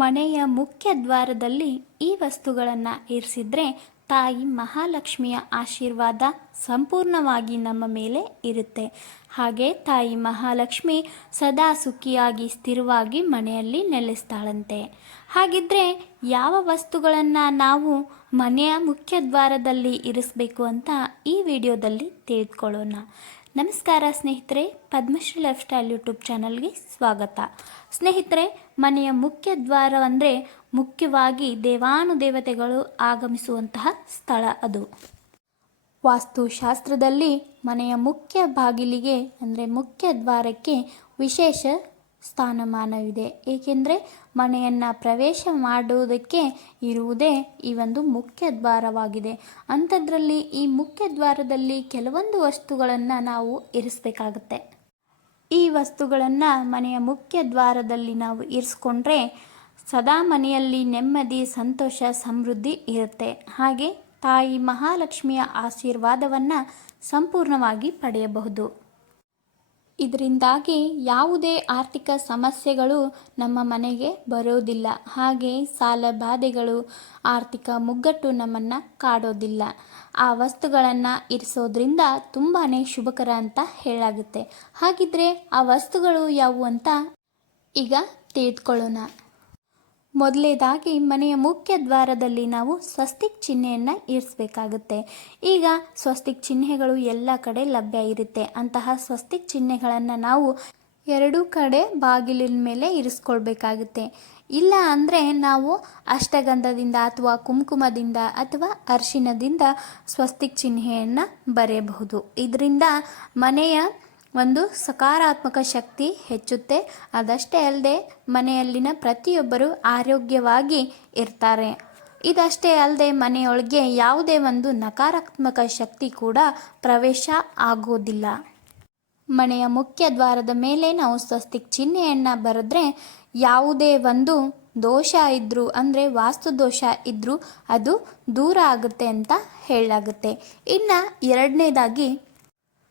ಮನೆಯ ಮುಖ್ಯ ದ್ವಾರದಲ್ಲಿ ಈ ವಸ್ತುಗಳನ್ನು ಇರಿಸಿದ್ರೆ ತಾಯಿ ಮಹಾಲಕ್ಷ್ಮಿಯ ಆಶೀರ್ವಾದ ಸಂಪೂರ್ಣವಾಗಿ ನಮ್ಮ ಮೇಲೆ ಇರುತ್ತೆ. ಹಾಗೆ ತಾಯಿ ಮಹಾಲಕ್ಷ್ಮಿ ಸದಾ ಸುಖಿಯಾಗಿ ಸ್ಥಿರವಾಗಿ ಮನೆಯಲ್ಲಿ ನೆಲೆಸ್ತಾಳಂತೆ. ಹಾಗಿದ್ರೆ ಯಾವ ವಸ್ತುಗಳನ್ನು ನಾವು ಮನೆಯ ಮುಖ್ಯ ದ್ವಾರದಲ್ಲಿ ಇರಿಸಬೇಕು ಅಂತ ಈ ವಿಡಿಯೋದಲ್ಲಿ ತಿಳಿದುಕೊಳ್ಳೋಣ ನಮಸ್ಕಾರ ಸ್ನೇಹಿತರೆ, ಪದ್ಮಶ್ರೀ ಲೈಫ್ ಸ್ಟೈಲ್ ಯೂಟ್ಯೂಬ್ ಚಾನಲ್ಗೆ ಸ್ವಾಗತ. ಸ್ನೇಹಿತರೆ, ಮನೆಯ ಮುಖ್ಯ ದ್ವಾರ ಅಂದರೆ ಮುಖ್ಯವಾಗಿ ದೇವಾನುದೇವತೆಗಳು ಆಗಮಿಸುವಂತಹ ಸ್ಥಳ ಅದು. ವಾಸ್ತುಶಾಸ್ತ್ರದಲ್ಲಿ ಮನೆಯ ಮುಖ್ಯ ಬಾಗಿಲಿಗೆ, ಅಂದರೆ ಮುಖ್ಯ ದ್ವಾರಕ್ಕೆ ವಿಶೇಷ ಸ್ಥಾನಮಾನವಿದೆ. ಏಕೆಂದರೆ ಮನೆಯನ್ನು ಪ್ರವೇಶ ಮಾಡುವುದಕ್ಕೆ ಇರುವುದೇ ಈ ಒಂದು ಮುಖ್ಯ ದ್ವಾರವಾಗಿದೆ. ಅಂಥದ್ರಲ್ಲಿ ಈ ಮುಖ್ಯ ದ್ವಾರದಲ್ಲಿ ಕೆಲವೊಂದು ವಸ್ತುಗಳನ್ನು ನಾವು ಇರಿಸಬೇಕಾಗತ್ತೆ. ಈ ವಸ್ತುಗಳನ್ನು ಮನೆಯ ಮುಖ್ಯ ದ್ವಾರದಲ್ಲಿ ನಾವು ಇರಿಸ್ಕೊಂಡ್ರೆ ಸದಾ ಮನೆಯಲ್ಲಿ ನೆಮ್ಮದಿ, ಸಂತೋಷ, ಸಮೃದ್ಧಿ ಇರುತ್ತೆ. ಹಾಗೆ ತಾಯಿ ಮಹಾಲಕ್ಷ್ಮಿಯ ಆಶೀರ್ವಾದವನ್ನು ಸಂಪೂರ್ಣವಾಗಿ ಪಡೆಯಬಹುದು. ಇದರಿಂದಾಗಿ ಯಾವುದೇ ಆರ್ಥಿಕ ಸಮಸ್ಯೆಗಳು ನಮ್ಮ ಮನೆಗೆ ಬರೋದಿಲ್ಲ. ಹಾಗೆ ಸಾಲ ಬಾಧೆಗಳು ಆರ್ಥಿಕ ಮುಗ್ಗಟ್ಟು ನಮ್ಮನ್ನು ಕಾಡೋದಿಲ್ಲ. ಆ ವಸ್ತುಗಳನ್ನು ಇರಿಸೋದ್ರಿಂದ ತುಂಬಾ ಶುಭಕರ ಅಂತ ಹೇಳಾಗುತ್ತೆ. ಹಾಗಿದ್ರೆ ಆ ವಸ್ತುಗಳು ಯಾವುವು ಅಂತ ಈಗ ತಿಳಿದುಕೊಳ್ಳೋಣ. ಮೊದಲೇದಾಗಿ ಮನೆಯ ಮುಖ್ಯ ದ್ವಾರದಲ್ಲಿ ನಾವು ಸ್ವಸ್ತಿಕ್ ಚಿಹ್ನೆಯನ್ನು ಇರಿಸಬೇಕಾಗುತ್ತೆ. ಈಗ ಸ್ವಸ್ತಿಕ್ ಚಿಹ್ನೆಗಳು ಎಲ್ಲ ಕಡೆ ಲಭ್ಯ ಇರುತ್ತೆ. ಅಂತಹ ಸ್ವಸ್ತಿಕ್ ಚಿಹ್ನೆಗಳನ್ನು ನಾವು ಎರಡೂ ಕಡೆ ಬಾಗಿಲಿನ ಮೇಲೆ ಇರಿಸ್ಕೊಳ್ಬೇಕಾಗುತ್ತೆ. ಇಲ್ಲ ಅಂದರೆ ನಾವು ಅಷ್ಟಗಂಧದಿಂದ ಅಥವಾ ಕುಂಕುಮದಿಂದ ಅಥವಾ ಅರಿಶಿನದಿಂದ ಸ್ವಸ್ತಿಕ್ ಚಿಹ್ನೆಯನ್ನು ಬರೆಯಬಹುದು. ಇದರಿಂದ ಮನೆಯ ಒಂದು ಸಕಾರಾತ್ಮಕ ಶಕ್ತಿ ಹೆಚ್ಚುತ್ತೆ. ಅದಷ್ಟೇ ಅಲ್ಲದೆ ಮನೆಯಲ್ಲಿನ ಪ್ರತಿಯೊಬ್ಬರು ಆರೋಗ್ಯವಾಗಿ ಇರ್ತಾರೆ. ಇದಷ್ಟೇ ಅಲ್ಲದೆ ಮನೆಯೊಳಗೆ ಯಾವುದೇ ಒಂದು ನಕಾರಾತ್ಮಕ ಶಕ್ತಿ ಕೂಡ ಪ್ರವೇಶ ಆಗೋದಿಲ್ಲ. ಮನೆಯ ಮುಖ್ಯ ದ್ವಾರದ ಮೇಲೆ ನಾವು ಸ್ವಸ್ತಿಕ್ ಚಿಹ್ನೆಯನ್ನು ಬರೆದ್ರೆ ಯಾವುದೇ ಒಂದು ದೋಷ ಇದ್ದರೂ ಅಂದರೆ ವಾಸ್ತು ದೋಷ ಇದ್ದರೂ ಅದು ದೂರ ಆಗುತ್ತೆ ಅಂತ ಹೇಳಲಾಗುತ್ತೆ. ಇನ್ನು ಎರಡನೇದಾಗಿ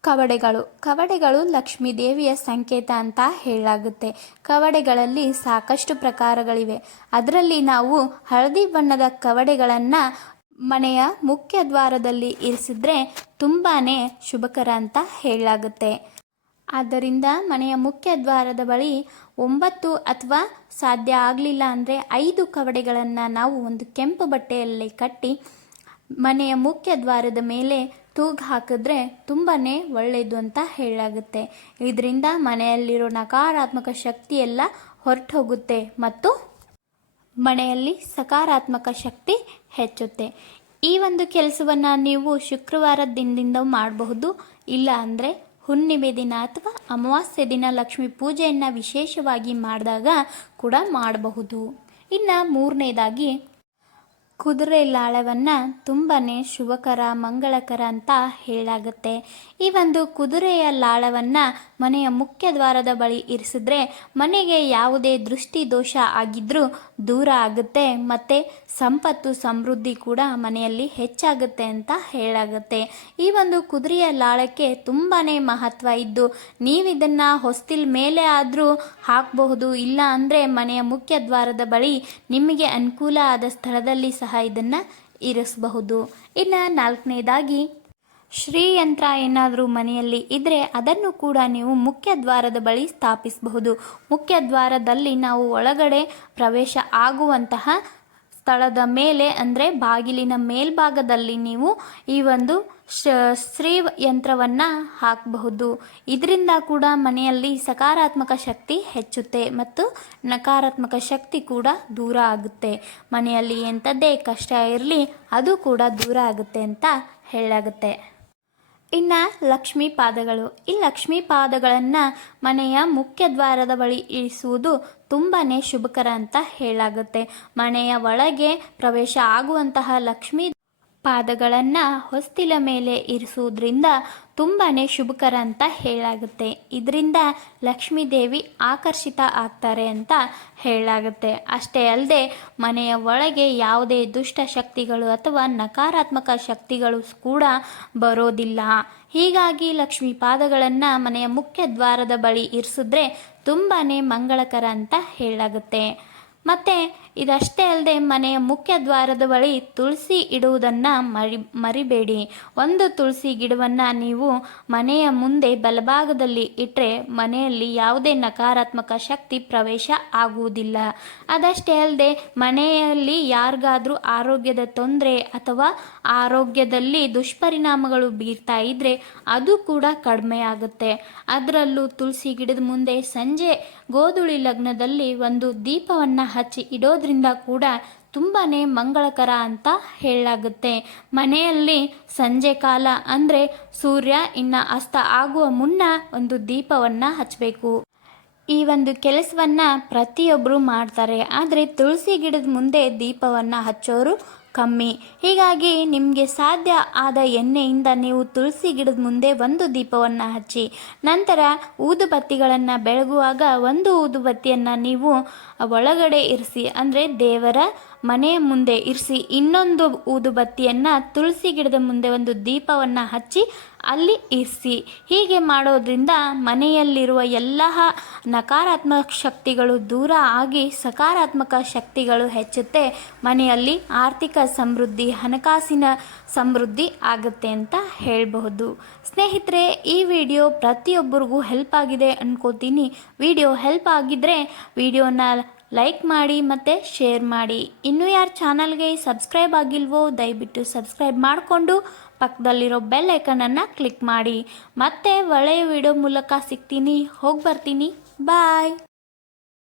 ಕವಡೆಗಳು. ಕವಡೆಗಳು ಲಕ್ಷ್ಮೀ ದೇವಿಯ ಸಂಕೇತ ಅಂತ ಹೇಳಲಾಗುತ್ತೆ. ಕವಡೆಗಳಲ್ಲಿ ಸಾಕಷ್ಟು ಪ್ರಕಾರಗಳಿವೆ. ಅದರಲ್ಲಿ ನಾವು ಹಳದಿ ಬಣ್ಣದ ಕವಡೆಗಳನ್ನು ಮನೆಯ ಮುಖ್ಯ ದ್ವಾರದಲ್ಲಿ ಇರಿಸಿದ್ರೆ ತುಂಬಾ ಶುಭಕರ ಅಂತ ಹೇಳಲಾಗುತ್ತೆ. ಆದ್ದರಿಂದ ಮನೆಯ ಮುಖ್ಯ ದ್ವಾರದ ಬಳಿ ಒಂಬತ್ತು ಅಥವಾ ಸಾಧ್ಯ ಆಗಲಿಲ್ಲ ಅಂದರೆ ಐದು ಕವಡೆಗಳನ್ನು ನಾವು ಒಂದು ಕೆಂಪು ಬಟ್ಟೆಯಲ್ಲಿ ಕಟ್ಟಿ ಮನೆಯ ಮುಖ್ಯ ದ್ವಾರದ ಮೇಲೆ ತೂಗು ಹಾಕಿದ್ರೆ ತುಂಬಾ ಒಳ್ಳೆಯದು ಅಂತ ಹೇಳಲಾಗುತ್ತೆ ಇದರಿಂದ ಮನೆಯಲ್ಲಿರೋ ನಕಾರಾತ್ಮಕ ಶಕ್ತಿ ಎಲ್ಲ ಹೊರಟು ಹೋಗುತ್ತೆ ಮತ್ತು ಮನೆಯಲ್ಲಿ ಸಕಾರಾತ್ಮಕ ಶಕ್ತಿ ಹೆಚ್ಚುತ್ತೆ. ಈ ಒಂದು ಕೆಲಸವನ್ನು ನೀವು ಶುಕ್ರವಾರ ದಿನದಿಂದ ಮಾಡಬಹುದು. ಇಲ್ಲ ಅಂದರೆ ಹುಣ್ಣಿಮೆ ದಿನ ಅಥವಾ ಅಮಾವಾಸ್ಯೆ ದಿನ ಲಕ್ಷ್ಮೀ ಪೂಜೆಯನ್ನು ವಿಶೇಷವಾಗಿ ಮಾಡಿದಾಗ ಕೂಡ ಮಾಡಬಹುದು. ಇನ್ನು ಮೂರನೇದಾಗಿ ಕುದುರೆ ಲಾಳವನ್ನು ತುಂಬಾ ಶುಭಕರ, ಮಂಗಳಕರ ಅಂತ ಹೇಳಾಗುತ್ತೆ. ಈ ಒಂದು ಕುದುರೆಯ ಲಾಳವನ್ನು ಮನೆಯ ಮುಖ್ಯ ದ್ವಾರದ ಬಳಿ ಇರಿಸಿದ್ರೆ ಮನೆಗೆ ಯಾವುದೇ ದೃಷ್ಟಿ ದೋಷ ಆಗಿದ್ರೂ ದೂರ ಆಗುತ್ತೆ. ಮತ್ತು ಸಂಪತ್ತು, ಸಮೃದ್ಧಿ ಕೂಡ ಮನೆಯಲ್ಲಿ ಹೆಚ್ಚಾಗುತ್ತೆ ಅಂತ ಹೇಳಾಗುತ್ತೆ. ಈ ಒಂದು ಕುದುರೆಯ ಲಾಳಕ್ಕೆ ತುಂಬಾ ಮಹತ್ವ ಇದ್ದು, ನೀವಿದನ್ನು ಹೊಸ್ತಿಲ್ ಮೇಲೆ ಆದರೂ ಹಾಕಬಹುದು, ಇಲ್ಲ ಅಂದರೆ ಮನೆಯ ಮುಖ್ಯ ದ್ವಾರದ ಬಳಿ ನಿಮಗೆ ಅನುಕೂಲ ಆದ ಸ್ಥಳದಲ್ಲಿ ಸಹ ಇದನ್ನು ಇರಿಸಬಹುದು. ಇನ್ನು ನಾಲ್ಕನೇದಾಗಿ ಶ್ರೀಯಂತ್ರ ಏನಾದರೂ ಮನೆಯಲ್ಲಿ ಇದ್ದರೆ ಅದನ್ನು ಕೂಡ ನೀವು ಮುಖ್ಯ ದ್ವಾರದ ಬಳಿ ಸ್ಥಾಪಿಸಬಹುದು. ಮುಖ್ಯ ದ್ವಾರದಲ್ಲಿ ನಾವು ಒಳಗಡೆ ಪ್ರವೇಶ ಆಗುವಂತಹ ಸ್ಥಳದ ಮೇಲೆ, ಅಂದರೆ ಬಾಗಿಲಿನ ಮೇಲ್ಭಾಗದಲ್ಲಿ ನೀವು ಈ ಒಂದು ಶ್ರೀ ಯಂತ್ರವನ್ನು ಹಾಕಬಹುದು. ಇದರಿಂದ ಕೂಡ ಮನೆಯಲ್ಲಿ ಸಕಾರಾತ್ಮಕ ಶಕ್ತಿ ಹೆಚ್ಚುತ್ತೆ ಮತ್ತು ನಕಾರಾತ್ಮಕ ಶಕ್ತಿ ಕೂಡ ದೂರ ಆಗುತ್ತೆ. ಮನೆಯಲ್ಲಿ ಎಂಥದ್ದೇ ಕಷ್ಟ ಇರಲಿ, ಅದು ಕೂಡ ದೂರ ಆಗುತ್ತೆ ಅಂತ ಹೇಳಾಗುತ್ತೆ. ಇನ್ನು ಲಕ್ಷ್ಮೀ ಪಾದಗಳು. ಈ ಲಕ್ಷ್ಮೀ ಪಾದಗಳನ್ನು ಮನೆಯ ಮುಖ್ಯ ದ್ವಾರದ ಬಳಿ ಇಳಿಸುವುದು ತುಂಬಾ ಶುಭಕರ ಅಂತ ಹೇಳಾಗುತ್ತೆ. ಮನೆಯ ಒಳಗೆ ಪ್ರವೇಶ ಆಗುವಂತಹ ಲಕ್ಷ್ಮೀ ಪಾದಗಳನ್ನು ಹೊಸ್ತಿಲ ಮೇಲೆ ಇರಿಸುವುದರಿಂದ ತುಂಬಾ ಶುಭಕರ ಅಂತ ಹೇಳಾಗುತ್ತೆ. ಇದರಿಂದ ಲಕ್ಷ್ಮೀ ದೇವಿ ಆಕರ್ಷಿತ ಆಗ್ತಾರೆ ಅಂತ ಹೇಳಾಗುತ್ತೆ. ಅಷ್ಟೇ ಅಲ್ಲದೆ ಮನೆಯ ಒಳಗೆ ಯಾವುದೇ ದುಷ್ಟ ಶಕ್ತಿಗಳು ಅಥವಾ ನಕಾರಾತ್ಮಕ ಶಕ್ತಿಗಳು ಕೂಡ ಬರೋದಿಲ್ಲ. ಹೀಗಾಗಿ ಲಕ್ಷ್ಮೀ ಪಾದಗಳನ್ನು ಮನೆಯ ಮುಖ್ಯ ದ್ವಾರದ ಬಳಿ ಇರಿಸಿದ್ರೆ ತುಂಬಾ ಮಂಗಳಕರ ಅಂತ ಹೇಳಾಗುತ್ತೆ. ಮತ್ತು ಇದಷ್ಟೇ ಅಲ್ಲದೆ ಮನೆಯ ಮುಖ್ಯ ದ್ವಾರದ ಬಳಿ ತುಳಸಿ ಇಡುವುದನ್ನು ಮರಿ, ಮರಿಬೇಡಿ. ಒಂದು ತುಳಸಿ ಗಿಡವನ್ನು ನೀವು ಮನೆಯ ಮುಂದೆ ಬಲಭಾಗದಲ್ಲಿ ಇಟ್ಟರೆ ಮನೆಯಲ್ಲಿ ಯಾವುದೇ ನಕಾರಾತ್ಮಕ ಶಕ್ತಿ ಪ್ರವೇಶ ಆಗುವುದಿಲ್ಲ. ಅದಷ್ಟೇ ಅಲ್ಲದೆ ಮನೆಯಲ್ಲಿ ಯಾರಿಗಾದರೂ ಆರೋಗ್ಯದ ತೊಂದರೆ ಅಥವಾ ಆರೋಗ್ಯದಲ್ಲಿ ದುಷ್ಪರಿಣಾಮಗಳು ಬೀರ್ತಾ ಇದ್ದರೆ ಅದು ಕೂಡ ಕಡಿಮೆ ಆಗುತ್ತೆ ಅದರಲ್ಲೂ ತುಳಸಿ ಗಿಡದ ಮುಂದೆ ಸಂಜೆ ಗೋಧುಳಿ ಲಗ್ನದಲ್ಲಿ ಒಂದು ದೀಪವನ್ನು ಹಚ್ಚಿ ಇಡೋದ್ರಿಂದ ಕೂಡ ತುಂಬಾ ಮಂಗಳಕರ ಅಂತ ಹೇಳಲಾಗುತ್ತೆ. ಮನೆಯಲ್ಲಿ ಸಂಜೆ ಕಾಲ ಅಂದರೆ ಸೂರ್ಯ ಇನ್ನ ಅಸ್ತ ಆಗುವ ಮುನ್ನ ಒಂದು ದೀಪವನ್ನು ಹಚ್ಚಬೇಕು ಈ ಒಂದು ಕೆಲಸವನ್ನು ಪ್ರತಿಯೊಬ್ಬರು ಮಾಡ್ತಾರೆ. ಆದರೆ ತುಳಸಿ ಗಿಡದ ಮುಂದೆ ದೀಪವನ್ನು ಹಚ್ಚೋರು ಕಮ್ಮಿ. ಹೀಗಾಗಿ ನಿಮಗೆ ಸಾಧ್ಯ ಆದ ಎಣ್ಣೆಯಿಂದ ನೀವು ತುಳಸಿ ಗಿಡದ ಮುಂದೆ ಒಂದು ದೀಪವನ್ನು ಹಚ್ಚಿ, ನಂತರ ಊದುಬತ್ತಿಗಳನ್ನು ಬೆಳಗುವಾಗ ಒಂದು ಊದುಬತ್ತಿಯನ್ನು ನೀವು ಒಳಗಡೆ ಇರಿಸಿ, ಅಂದರೆ ದೇವರ ಮನೆಯ ಮುಂದೆ ಇರಿಸಿ ಇನ್ನೊಂದು ಊದುಬತ್ತಿಯನ್ನು ತುಳಸಿ ಗಿಡದ ಮುಂದೆ ಒಂದು ದೀಪವನ್ನು ಹಚ್ಚಿ ಅಲ್ಲಿ ಇರಿಸಿ. ಹೀಗೆ ಮಾಡೋದ್ರಿಂದ ಮನೆಯಲ್ಲಿರುವ ಎಲ್ಲ ನಕಾರಾತ್ಮಕ ಶಕ್ತಿಗಳು ದೂರ ಆಗಿ ಸಕಾರಾತ್ಮಕ ಶಕ್ತಿಗಳು ಹೆಚ್ಚುತ್ತೆ. ಮನೆಯಲ್ಲಿ ಆರ್ಥಿಕ ಸಮೃದ್ಧಿ, ಹಣಕಾಸಿನ ಸಮೃದ್ಧಿ ಆಗುತ್ತೆ ಅಂತ ಹೇಳಬಹುದು. ಸ್ನೇಹಿತರೆ, ಈ ವಿಡಿಯೋ ಪ್ರತಿಯೊಬ್ಬರಿಗೂ ಹೆಲ್ಪ್ ಆಗಿದೆ ಅನ್ಕೋತೀನಿ. ವಿಡಿಯೋ ಹೆಲ್ಪ್ ಆಗಿದ್ದರೆ ವಿಡಿಯೋನ ಲೈಕ್ ಮಾಡಿ ಮತ್ತು ಶೇರ್ ಮಾಡಿ. ಇನ್ನೂ ಯಾರು ಚಾನಲ್ಗೆ ಸಬ್ಸ್ಕ್ರೈಬ್ ಆಗಿಲ್ವೋ, ದಯವಿಟ್ಟು ಸಬ್ಸ್ಕ್ರೈಬ್ ಮಾಡಿಕೊಂಡು ಪಕ್ಕದಲ್ಲಿರೋ ಬೆಲ್ ಐಕನನ್ನು ಕ್ಲಿಕ್ ಮಾಡಿ. ಮತ್ತೆ ಒಳ್ಳೆಯ ವಿಡಿಯೋ ಮೂಲಕ ಸಿಗ್ತೀನಿ. ಹೋಗಿ ಬರ್ತೀನಿ. ಬಾಯ್